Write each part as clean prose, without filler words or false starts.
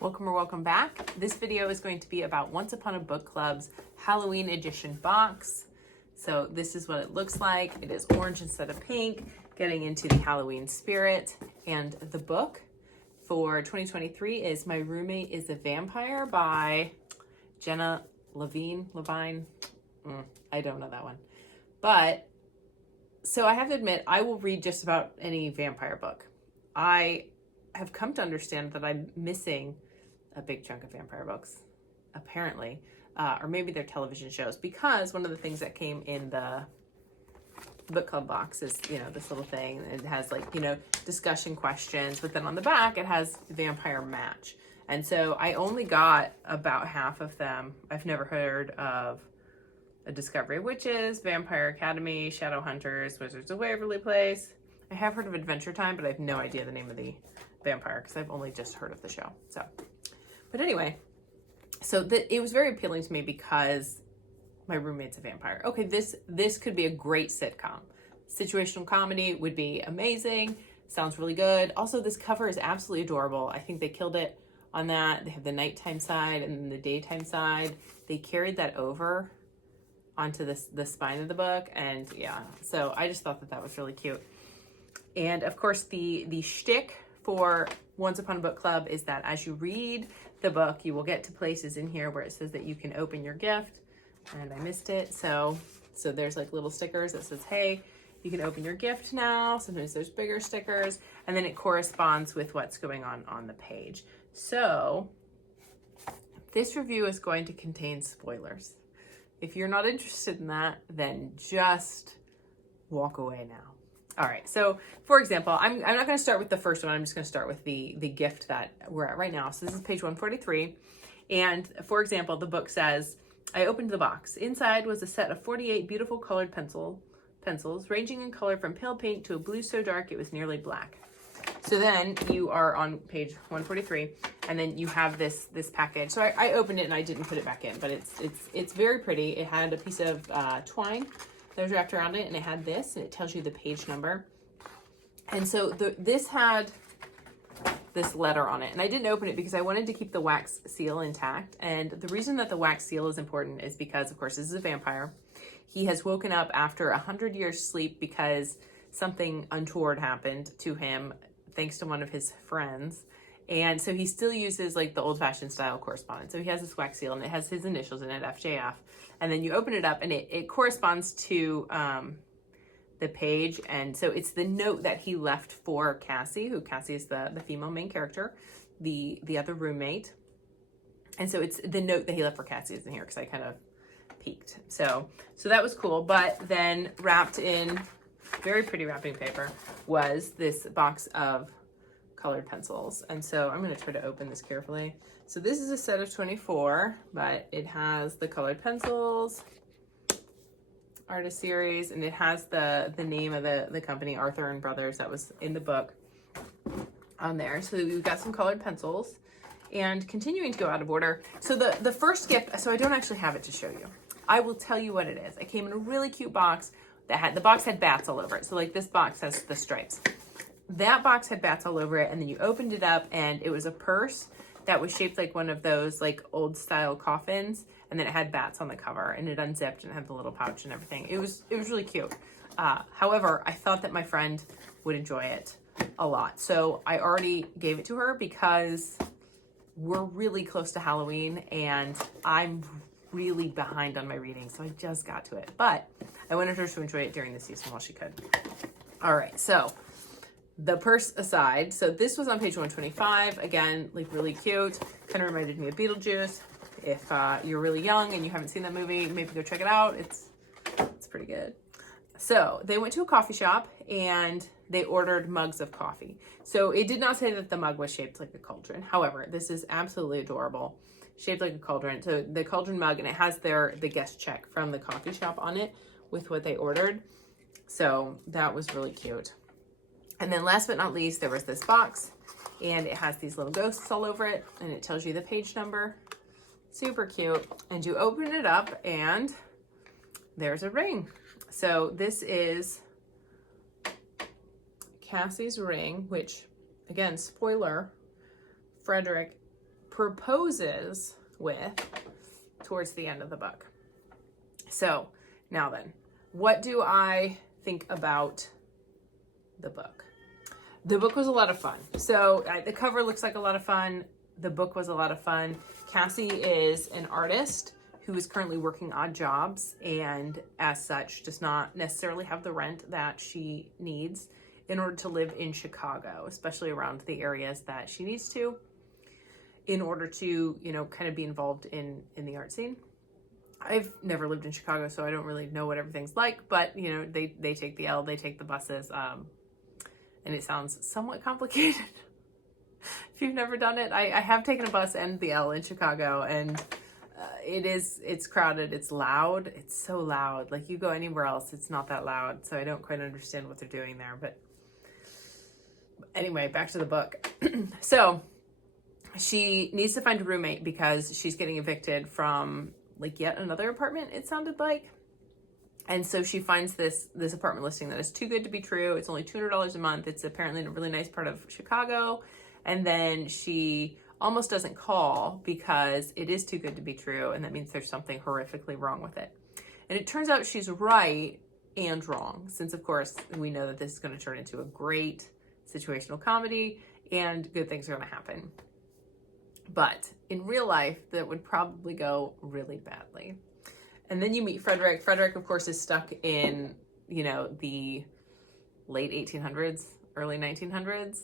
Welcome or welcome back. This video is going to be about Once Upon a Book Club's Halloween edition box. So this is what it looks like. It is orange instead of pink, getting into the Halloween spirit. And the book for 2023 is My Roommate is a Vampire by Jenna Levine. I don't know that one. But, so I have to admit, I will read just about any vampire book. I have come to understand that I'm missing a big chunk of vampire books, apparently, or maybe they're television shows, because one of the things that came in the book club box is, this little thing. It has discussion questions, but then on the back it has vampire match. And so I only got about half of them. I've never heard of A Discovery of Witches, Vampire Academy, Shadowhunters, Wizards of Waverly Place. I have heard of Adventure Time, but I have no idea the name of the vampire because I've only just heard of the show. But anyway, so it was very appealing to me because my roommate's a vampire. Okay, this could be a great sitcom. Situational comedy would be amazing. Sounds really good. Also, this cover is absolutely adorable. I think they killed it on that. They have the nighttime side and then the daytime side. They carried that over onto the spine of the book, and yeah, so I just thought that was really cute. And of course, the shtick for Once Upon a Book Club is that as you read the book, you will get to places in here where it says that you can open your gift, and I missed it. So there's little stickers that says, hey, you can open your gift now. Sometimes there's bigger stickers, and then it corresponds with what's going on the page. So this review is going to contain spoilers. If you're not interested in that, then just walk away now. All right, so for example, I'm not going to start with the first one. I'm just going to start with the gift that we're at right now. So this is page 143. And for example, the book says, I opened the box. Inside was a set of 48 beautiful colored pencils, ranging in color from pale pink to a blue so dark it was nearly black. So then you are on page 143, and then you have this package. So I opened it and I didn't put it back in, but it's very pretty. It had a piece of twine that was wrapped around it, and it had this, and it tells you the page number. And so this had this letter on it, and I didn't open it because I wanted to keep the wax seal intact. And the reason that the wax seal is important is because, of course, this is a vampire. He has woken up after 100 years sleep because something untoward happened to him thanks to one of his friends. And so he still uses the old-fashioned style correspondence. So he has this wax seal, and it has his initials in it, FJF. And then you open it up, and it corresponds to the page. And so it's the note that he left for Cassie, Cassie is the female main character, the other roommate. And so it's the note that he left for Cassie is in here because I kind of peeked. So that was cool. But then wrapped in very pretty wrapping paper was this box of colored pencils. And so I'm going to try to open this carefully. So this is a set of 24, but it has the colored pencils, artist series, and it has the name of the company, Arthur and Brothers, that was in the book on there. So we've got some colored pencils, and continuing to go out of order. So the first gift, so I don't actually have it to show you. I will tell you what it is. It came in a really cute box the box had bats all over it. So this box has the stripes. That box had bats all over it, and then you opened it up, and it was a purse that was shaped like one of those old style coffins, and then it had bats on the cover, and it unzipped and had the little pouch and everything. It was really cute. However, I thought that my friend would enjoy it a lot, so I already gave it to her because we're really close to Halloween, and I'm really behind on my reading, so I just got to it. But I wanted her to enjoy it during the season while she could. All right, so the purse aside, so this was on page 125. Again, really cute. Kind of reminded me of Beetlejuice. If you're really young and you haven't seen that movie, maybe go check it out. It's pretty good. So they went to a coffee shop and they ordered mugs of coffee. So it did not say that the mug was shaped like a cauldron. However, this is absolutely adorable. Shaped like a cauldron. So the cauldron mug, and it has the guest check from the coffee shop on it with what they ordered. So that was really cute. And then last but not least, there was this box, and it has these little ghosts all over it, and it tells you the page number. Super cute. And you open it up, and there's a ring. So this is Cassie's ring, which, again, spoiler, Frederick proposes with towards the end of the book. So now then, what do I think about the book? The book was a lot of fun. So the cover looks like a lot of fun. The book was a lot of fun. Cassie is an artist who is currently working odd jobs and as such does not necessarily have the rent that she needs in order to live in Chicago, especially around the areas that she needs to in order to, you know, kind of be involved in the art scene. I've never lived in Chicago, so I don't really know what everything's like, but you know, they take the L, they take the buses, and it sounds somewhat complicated. If you've never done it, I have taken a bus and the L in Chicago, and it's crowded, it's loud, it's so loud. Like, you go anywhere else, it's not that loud, so I don't quite understand what they're doing there. But anyway, back to the book. So she needs to find a roommate because she's getting evicted from like yet another apartment, it sounded like. And so she finds this apartment listing that is too good to be true. It's only $200 a month. It's apparently in a really nice part of Chicago. And then she almost doesn't call because it is too good to be true. And that means there's something horrifically wrong with it. And it turns out she's right and wrong, since of course we know that this is going to turn into a great situational comedy and good things are going to happen. But in real life, that would probably go really badly. And then you meet Frederick. Frederick, of course, is stuck in, you know, the late 1800s, early 1900s.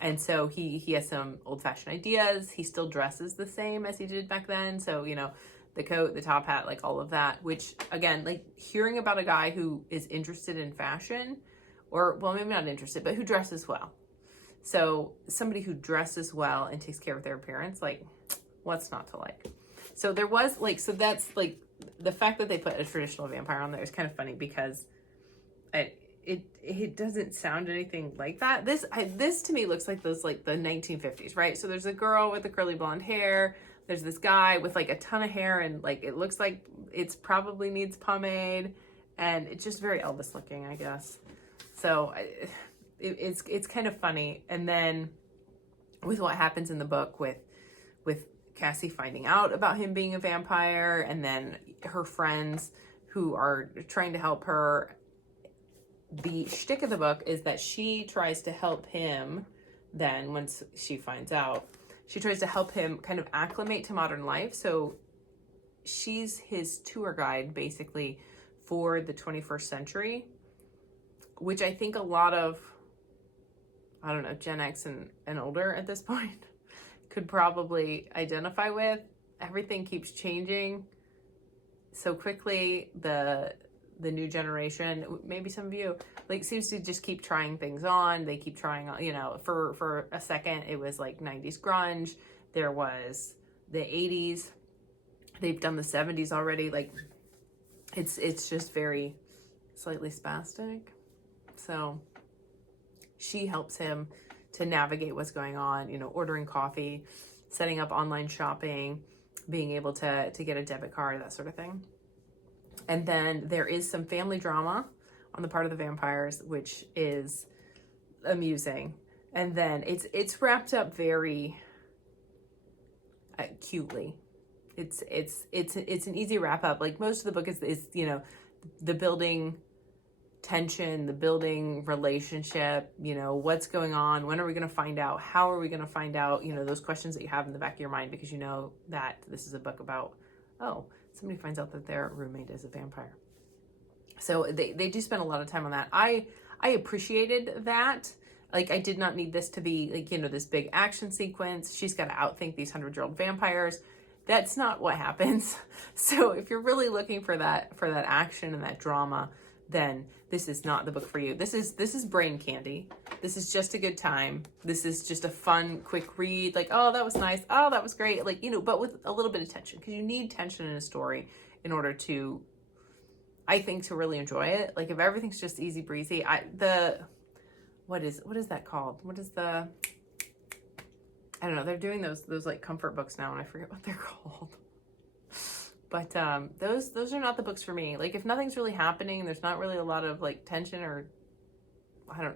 And so he has some old-fashioned ideas. He still dresses the same as he did back then. So, you know, the coat, the top hat, like all of that, which again, like hearing about a guy who is interested in fashion, or well, maybe not interested, but who dresses well. So somebody who dresses well and takes care of their appearance, like, what's not to like? So there was like, so that's like, the fact that they put a traditional vampire on there is kind of funny because it doesn't sound anything like that. This to me looks like those, like the 1950s, right? So there's a girl with the curly blonde hair. There's this guy with like a ton of hair and like, it looks like it's probably needs pomade, and it's just very Elvis looking, I guess. So it's kind of funny. And then with what happens in the book with Cassie finding out about him being a vampire, and then her friends who are trying to help her, the shtick of the book is that she tries to help him. Then once she finds out, she tries to help him kind of acclimate to modern life. So she's his tour guide basically for the 21st century, which I think a lot of, I don't know, Gen X and older at this point could probably identify with. Everything keeps changing so quickly. The new generation, maybe some of you, like, seems to just keep trying things on. They keep trying on, you know, for a second it was like 90s grunge, there was the 80s, they've done the 70s already. Like, it's just very slightly spastic. So she helps him to navigate what's going on, you know, ordering coffee, setting up online shopping, being able to get a debit card, that sort of thing. And then there is some family drama on the part of the vampires, which is amusing. And then it's wrapped up very cutely. It's an easy wrap up. Like, most of the book is, you know, the building tension, the building relationship, you know, what's going on, when are we going to find out, how are we going to find out, you know, those questions that you have in the back of your mind, because you know that this is a book about, oh, somebody finds out that their roommate is a vampire. So they do spend a lot of time on that. I appreciated that. Like, I did not need this to be like, you know, this big action sequence. She's got to outthink these 100-year-old vampires. That's not what happens. So if you're really looking for that action and that drama, then this is not the book for you. This is brain candy. This is just a good time. This is just a fun, quick read. Like, oh, that was nice. Oh, that was great. Like, you know, but with a little bit of tension, because you need tension in a story in order to, I think, to really enjoy it. Like, if everything's just easy breezy, what is that called? What is the, I don't know. They're doing those like comfort books now, and I forget what they're called. But those are not the books for me. Like, if nothing's really happening, there's not really a lot of like tension, or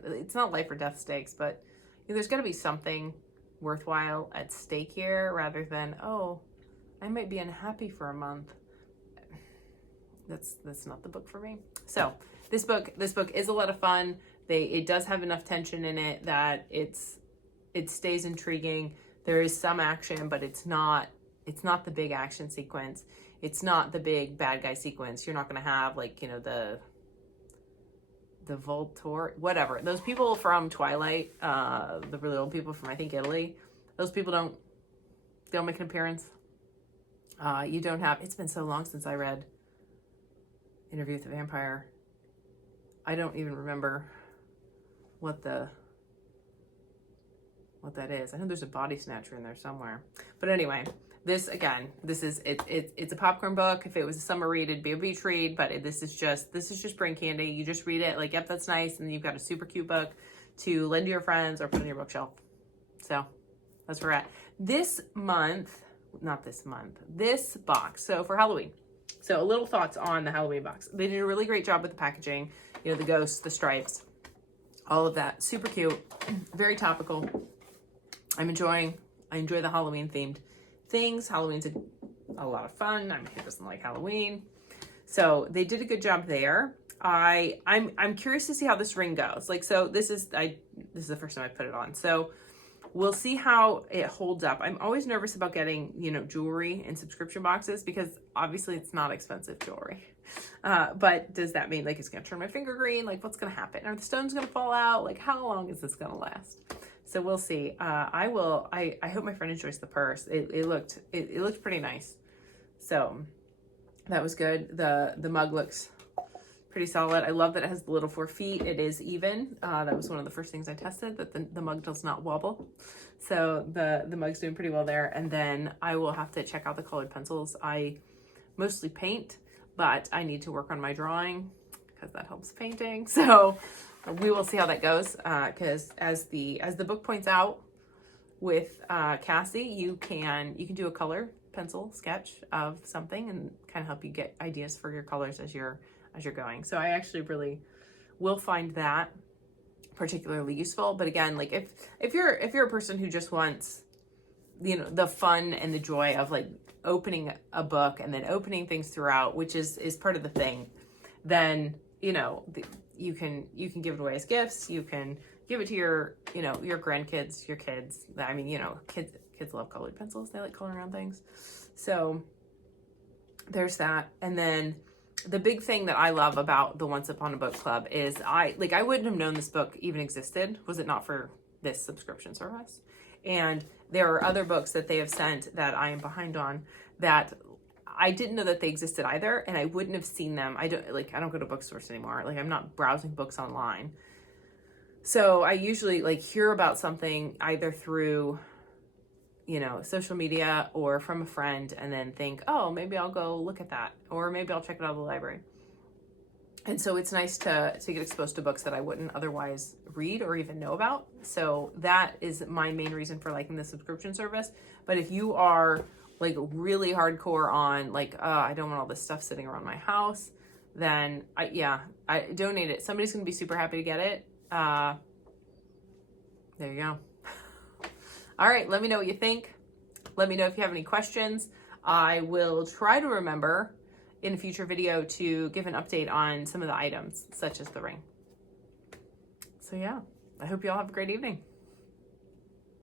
it's not life or death stakes, but you know, there's got to be something worthwhile at stake here, rather than, oh, I might be unhappy for a month. That's not the book for me. So this book is a lot of fun. It does have enough tension in it that it stays intriguing. There is some action, but it's not the big action sequence. It's not the big bad guy sequence. You're not going to have, like, you know, the Voltor, whatever. Those people from Twilight, the really old people from, I think, Italy, those people don't make an appearance. You don't have, it's been so long since I read Interview with the Vampire. I don't even remember what that is. I know there's a body snatcher in there somewhere. But anyway, this is it's a popcorn book. If it was a summer read, it'd be a beach read, but this is just brain candy. You just read it like, yep, that's nice, and then you've got a super cute book to lend to your friends or put on your bookshelf. So that's where we're at. This box. So for Halloween. So a little thoughts on the Halloween box. They did a really great job with the packaging. You know, the ghosts, the stripes, all of that. Super cute, very topical. I enjoy the Halloween themed things. Halloween's a lot of fun. Who doesn't like Halloween? So they did a good job there. I'm curious to see how this ring goes. Like, so this is the first time I put it on. So we'll see how it holds up. I'm always nervous about getting, you know, jewelry in subscription boxes because obviously it's not expensive jewelry. But does that mean, like, it's gonna turn my finger green? Like, what's gonna happen? Are the stones gonna fall out? Like, how long is this gonna last? So we'll see. I hope my friend enjoys the purse. It looked pretty nice. So that was good. The mug looks pretty solid. I love that it has the little 4 feet. It is even. That was one of the first things I tested, that the mug does not wobble. So the mug's doing pretty well there. And then I will have to check out the colored pencils. I mostly paint, but I need to work on my drawing because that helps painting. So we will see how that goes. Because as the book points out with Cassie, you can do a color pencil sketch of something and kind of help you get ideas for your colors as you're going. So I actually really will find that particularly useful. But again, like if you're a person who just wants, you know, the fun and the joy of like opening a book and then opening things throughout, which is part of the thing, then, you know, you can give it away as gifts. You can give it to your, you know, your grandkids, your kids. I mean, you know, kids love colored pencils. They like coloring on things. So there's that. And then the big thing that I love about the Once Upon a Book Club is I wouldn't have known this book even existed was it not for this subscription service. And there are other books that they have sent that I am behind on that I didn't know that they existed either, and I wouldn't have seen them. I don't go to bookstores anymore. Like, I'm not browsing books online. So I usually like hear about something either through, you know, social media or from a friend, and then think, oh, maybe I'll go look at that, or maybe I'll check it out of the library. And so it's nice to get exposed to books that I wouldn't otherwise read or even know about. So that is my main reason for liking the subscription service. But if you are like really hardcore on like, I don't want all this stuff sitting around my house, then I donate it. Somebody's going to be super happy to get it. There you go. All right, let me know what you think. Let me know if you have any questions. I will try to remember in a future video to give an update on some of the items, such as the ring. So yeah, I hope you all have a great evening.